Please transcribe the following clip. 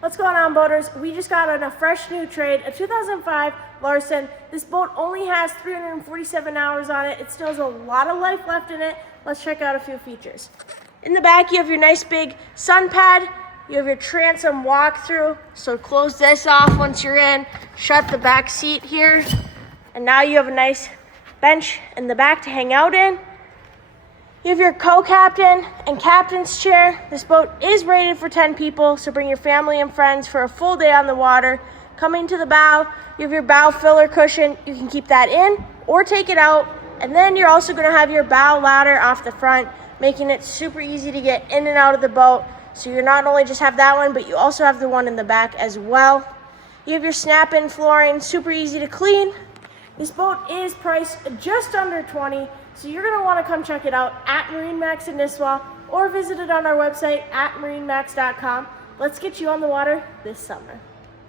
What's going on, boaters? We just got on a fresh new trade, a 2005 Larson. This boat only has 347 hours on it. It still has a lot of life left in it. Let's check out a few features. In the back, you have your nice big sun pad. You have your transom walkthrough. So close this off once you're in. Shut the back seat here. And now you have a nice bench in the back to hang out in. You have your co-captain and captain's chair. This boat is rated for 10 people, so bring your family and friends for a full day on the water. Coming to the bow, you have your bow filler cushion. You can keep that in or take it out. And then you're also gonna have your bow ladder off the front, making it super easy to get in and out of the boat. So you're not only just have that one, but you also have the one in the back as well. You have your snap-in flooring, super easy to clean. This boat is priced just under $20, so you're gonna wanna come check it out at MarineMax in Nisswa or visit it on our website at marinemax.com. Let's get you on the water this summer.